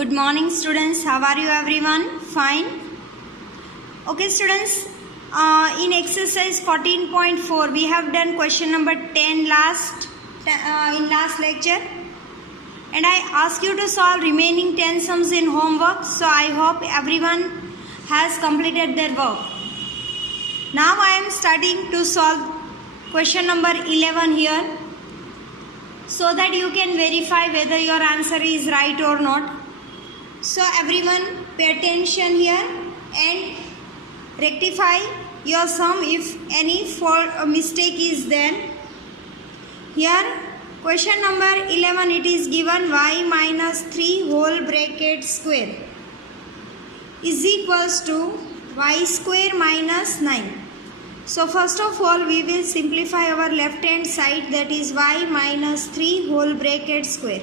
Good morning students. How are you everyone? Fine. Okay students, in exercise 14.4 we have done question number 10 in last lecture, and I asked you to solve remaining 10 sums in homework. So I hope everyone has completed their work. Now I am starting to solve question number 11 here, so that you can verify whether your answer is right or not. So everyone pay attention here and rectify your sum if any mistake is there. Here question number 11, it is given y minus 3 whole bracket square is equals to y square minus 9. So first of all we will simplify our left hand side, that is y minus 3 whole bracket square.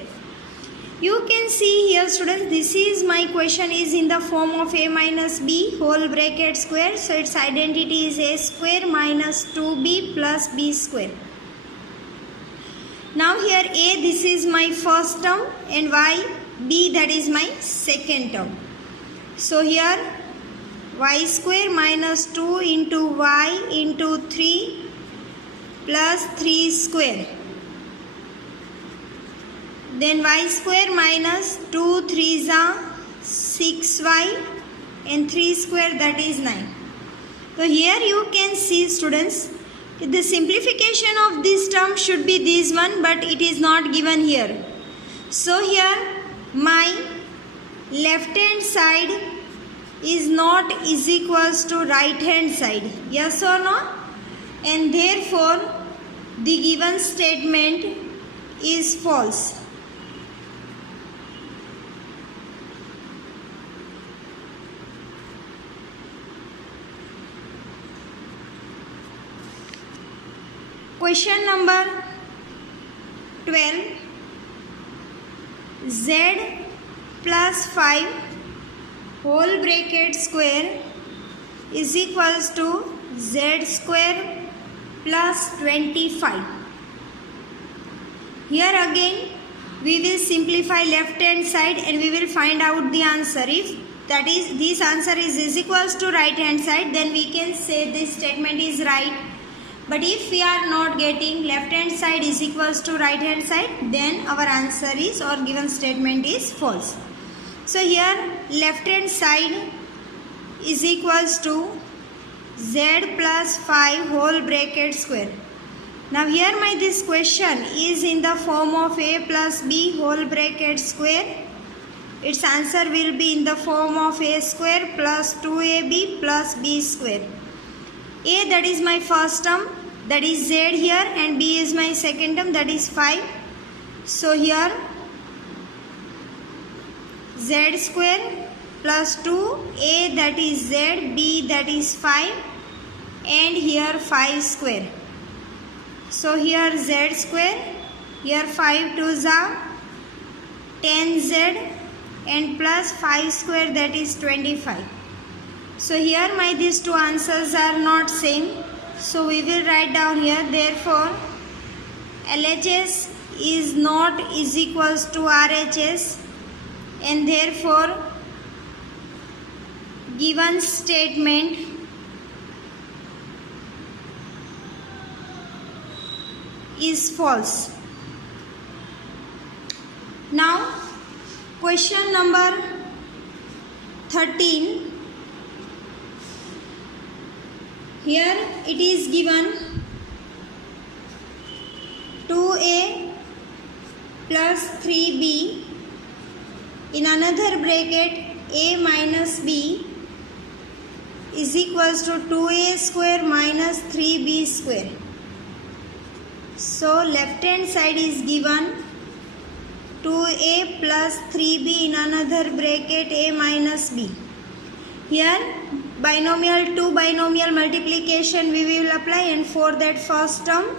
You can see here students, this is my question is in the form of a minus b whole bracket square. So its identity is a square minus 2b plus b square. Now here a, this is my first term, and y, b, that is my second term. So here y square minus 2 into y into 3 plus 3 square. Then y square minus 2 3s are 6y and 3 square, that is 9. So here you can see students, the simplification of this term should be this one, but it is not given here. So here my left hand side is not is equals to right hand side, yes or no? And therefore the given statement is false. Question number 12, z plus 5 whole bracket square is equals to z square plus 25. Here again we will simplify left hand side and we will find out the answer. If that is this answer is equals to right hand side, then we can say this statement is right. But if we are not getting left hand side is equals to right hand side, then our answer is or given statement is false. So here left hand side is equals to z plus 5 whole bracket square. Now here my this question is in the form of a plus b whole bracket square. Its answer will be in the form of a square plus 2ab plus b square. A, that is my first term, that is z here, and b is my second term, that is 5. So here z square plus 2a, that is z, b, that is 5, and here 5 square. So here z square, here 5 2s are 10z, and plus 5 square, that is 25. So here my these two answers are not same. So we will write down here, therefore LHS is not is equals to RHS, and therefore given statement is false. Now question number 13. Here it is given 2a plus 3b in another bracket a minus b is equals to 2a square minus 3b square. So left hand side is given 2a plus 3b in another bracket a minus b. Here binomial to binomial multiplication we will apply, and for that first term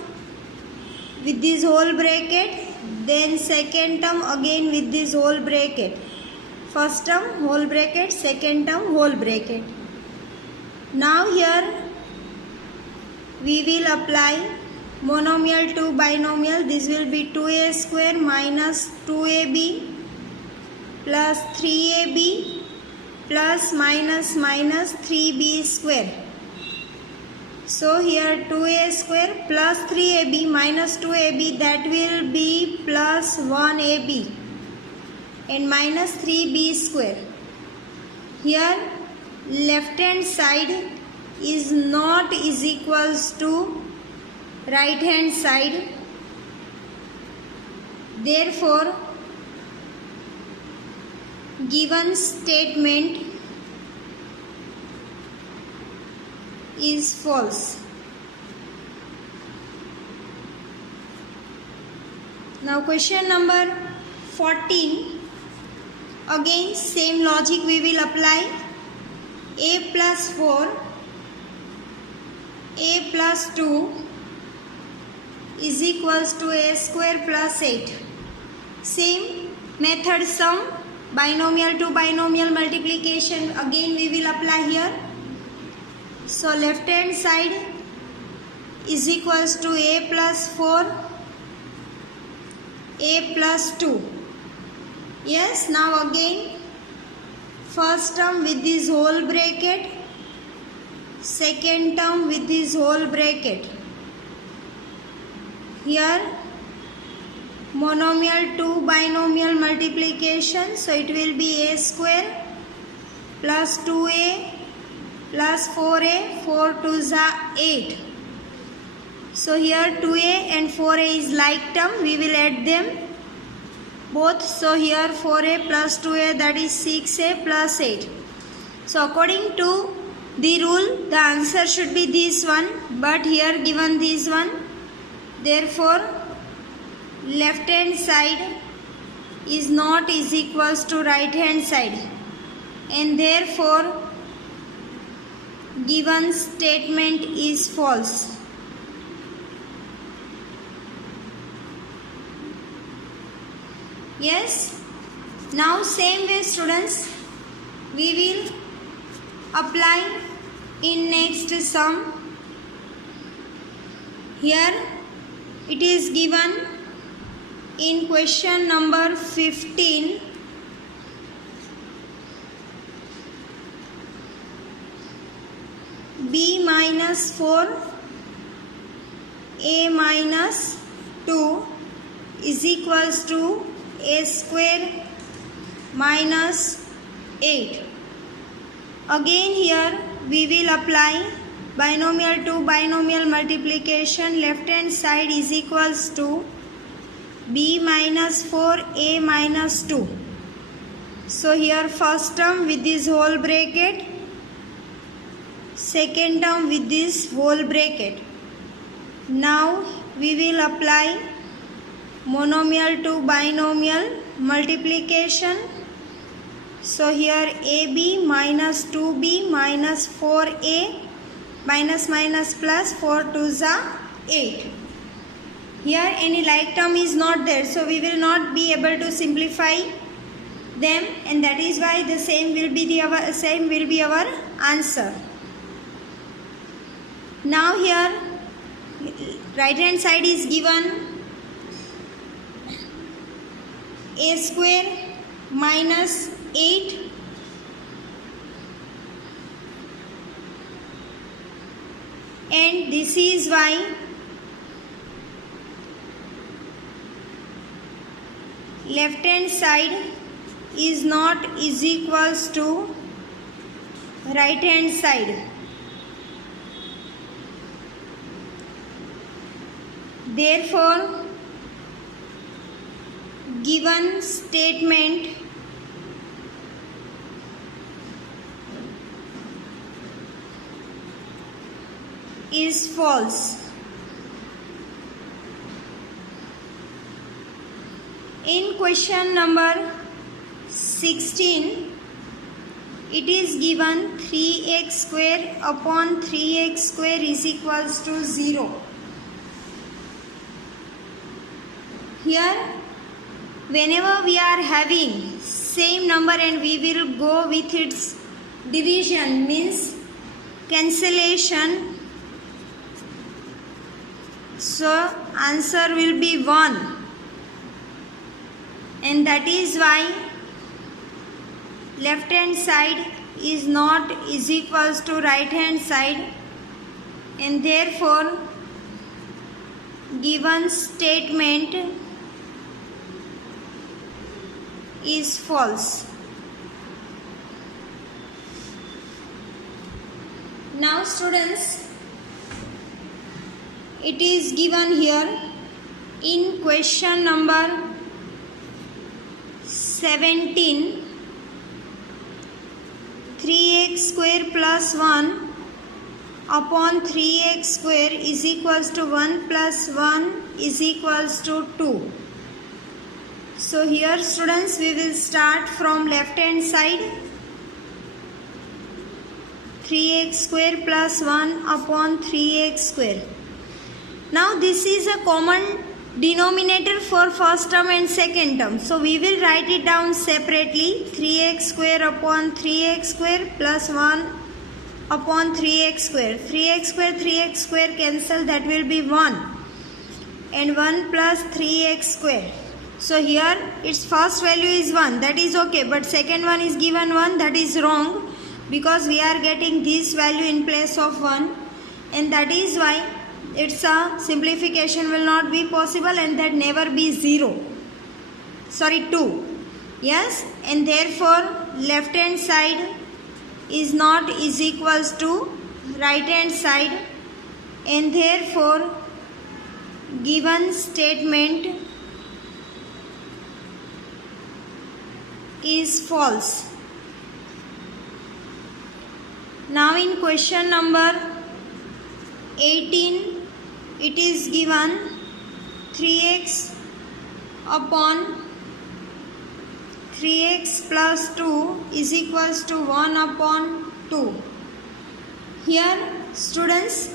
with this whole bracket, then second term again with this whole bracket. First term whole bracket, second term whole bracket. Now here we will apply monomial to binomial. This will be 2a square minus 2ab plus 3ab plus minus minus 3b square. So here 2a square plus 3ab minus 2ab, that will be plus 1ab and minus 3b square. Here left hand side is not is equals to right hand side. Therefore given statement is false. Now question number 14. Again same logic we will apply. A plus 4, a plus 2 is equals to a square plus 8. Same method sum, binomial to binomial multiplication again we will apply here. So left hand side is equals to a plus 4, a plus 2. Yes, now again first term with this whole bracket, second term with this whole bracket. Here monomial to binomial multiplication, so it will be a square plus 2a plus 4a, 4 2s are 8. So here 2a and 4a is like term, we will add them both. So here 4a plus 2a, that is 6a plus 8. So according to the rule the answer should be this one, but here given this one, therefore left hand side is not is equals to right hand side, and therefore given statement is false. Yes, now same way students we will apply in next sum. Here it is given in question number 15. B minus 4 a minus 2 is equals to a square minus 8. Again here we will apply binomial to binomial multiplication. Left hand side is equals to b minus 4 a minus 2. So here first term with this whole bracket, second term with this whole bracket. Now we will apply monomial to binomial multiplication. So here ab minus 2b minus 4a minus minus plus 4 2s are 8. Here any like term is not there, so we will not be able to simplify them, and that is why the same will be our answer. Now here right hand side is given a square minus 8 and this is why left hand side is not is equals to right hand side. Therefore given statement is false. In question number 16, it is given 3x square upon 3x square is equals to 0. Here, whenever we are having same number and we will go with its division, means cancellation, so answer will be 1, and that is why left hand side is not is equals to right hand side, and therefore given statement is false. Now students, it is given here in question number 17, 3x square plus 1 upon 3x square is equals to 1 plus 1 is equals to 2. So here students, we will start from left hand side. 3x square plus 1 upon 3x square. Now this is a common denominator for first term and second term. So we will write it down separately. 3x square upon 3x square plus 1 upon 3x square. 3x square cancel, that will be 1. And 1 plus 3x square. So here its first value is 1. That is okay. But second one is given 1. That is wrong. Because we are getting this value in place of 1. And that is why its simplification will not be possible, and that never be 2. Yes, and therefore left hand side is not is equals to right hand side, and therefore given statement is false. Now in question number 18, it is given 3x upon 3x plus 2 is equals to 1 upon 2. Here students,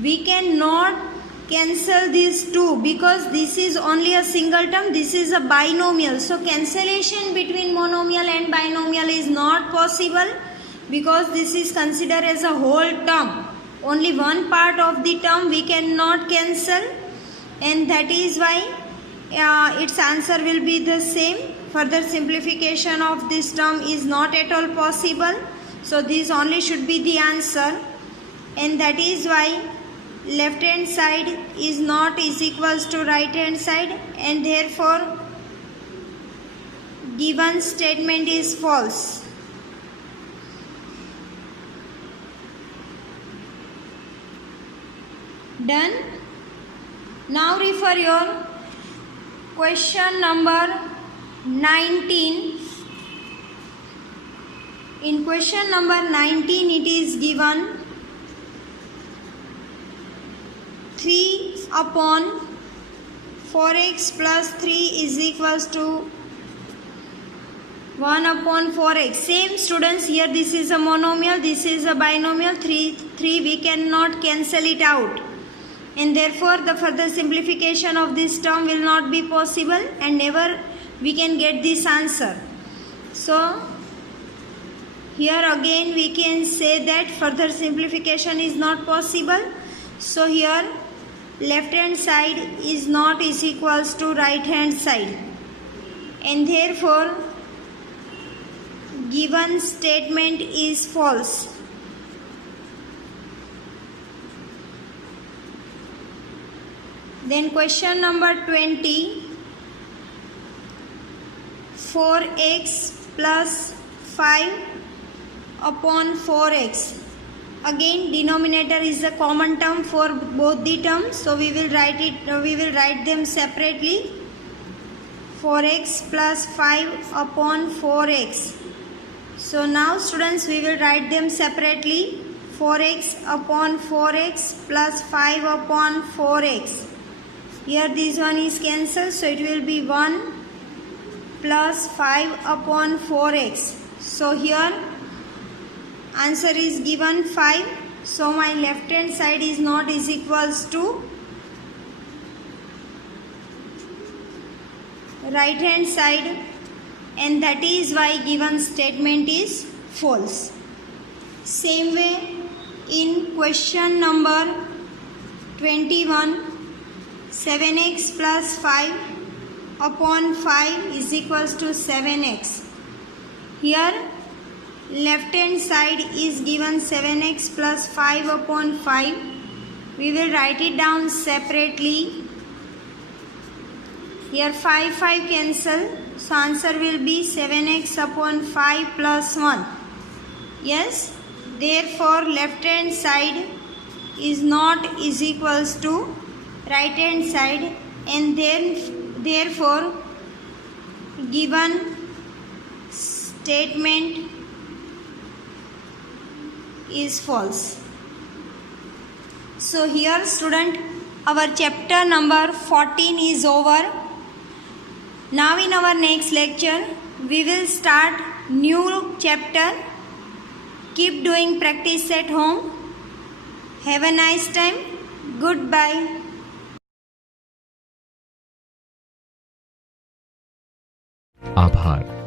we cannot cancel these 2 because this is only a single term, this is a binomial. So cancellation between monomial and binomial is not possible because this is considered as a whole term. Only one part of the term we cannot cancel, and that is why its answer will be the same. Further simplification of this term is not at all possible. So this only should be the answer, and that is why left hand side is not is equals to right hand side, and therefore given statement is false. Done. Now refer your question number 19. In question number 19, it is given 3 upon 4x plus 3 is equals to 1 upon 4x. Same students, here this is a monomial, this is a binomial. 3 we cannot cancel it out, and therefore the further simplification of this term will not be possible, and never we can get this answer. So here again we can say that further simplification is not possible. So here left hand side is not is equals to right hand side, and therefore given statement is false. Then question number 20, 4x plus 5 upon 4x. Again denominator is a common term for both the terms, so we will write them separately. 4x plus 5 upon 4x. So now students, we will write them separately. 4x upon 4x plus 5 upon 4x. Here this one is cancelled, so it will be 1 plus 5 upon 4x. So here answer is given 5. So my left hand side is not is equals to right hand side, and that is why given statement is false. Same way in question number 21, 7x plus 5 upon 5 is equals to 7x. Here left hand side is given 7x plus 5 upon 5. We will write it down separately. Here 5 cancel, so answer will be 7x upon 5 plus 1. Yes, therefore left hand side is not is equals to right hand side, and then therefore given statement is false. So here student, our chapter number 14 is over. Now in our next lecture we will start new chapter. Keep doing practice at home. Have a nice time. Goodbye. आभार।